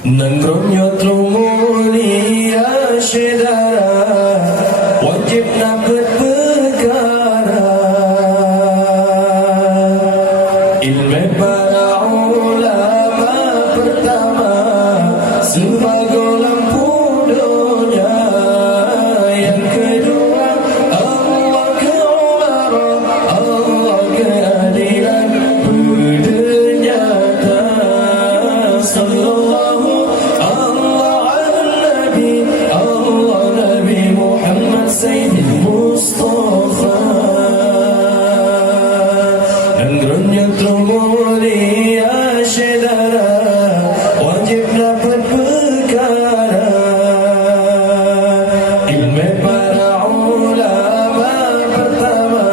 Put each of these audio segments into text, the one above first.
Nengkronyo trumulia syedara wajib dapat perkara ilmu para ulama pertama sebagai lampu dunia. Yang kedua Allah keomaran, Allah keadilan bernyata. Sallallahu Nabi Muhammad Sayyidil Mustafa. Nengkronyo trumulia syedara wajib dapat perkara ilmu para ulama pertama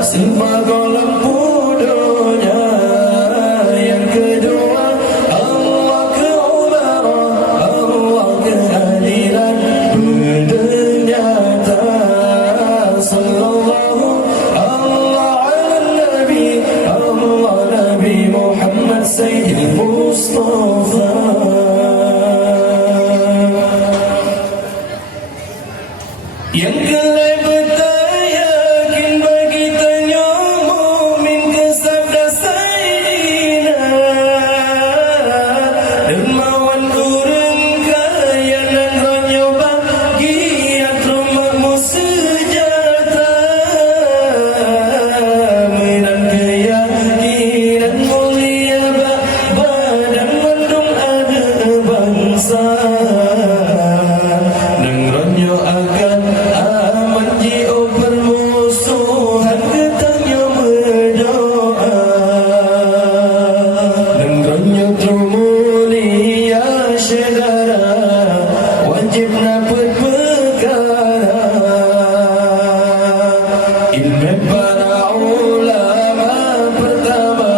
sebagai lampu dunia. Yang kedua Allah keomaran, Allah keadilan bernyata. Sallallahu Nabi Muhammad Sayyidil Mustafa. Yang kelai bertayakin bagi tanya mu'min kesabda Sayyidina dermawan urang kaya dan ronyo bagian rumahmu sejahtera menang keyakinan mulia badan mendung ada bangsa nang ronyo akan aman jio permusuhan ketanya berdoa nang ronyo trumulia syedara wajib dapat perkara ilmu para ulama pertama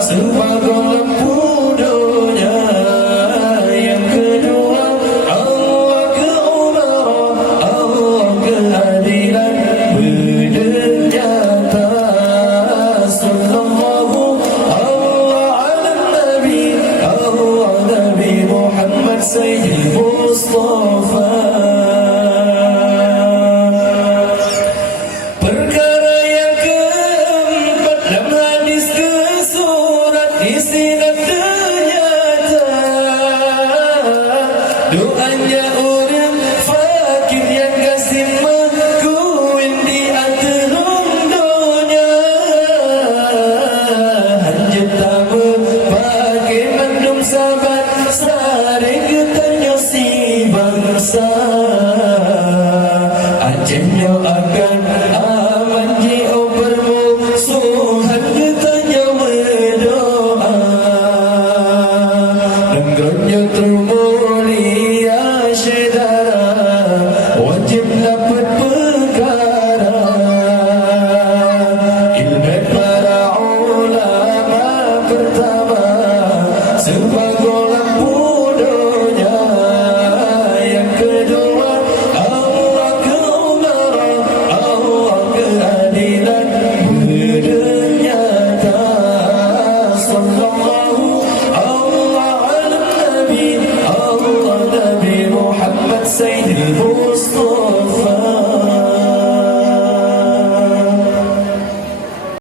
sebagai lampu dunia. Yang kedua Allah keomaran, Allah keadilan bernyata. Sallallahu Nabi Muhammad Sayyidil Mustafa. Perkara yang keempat dalam hadis ke surat isi dan ternyata doanya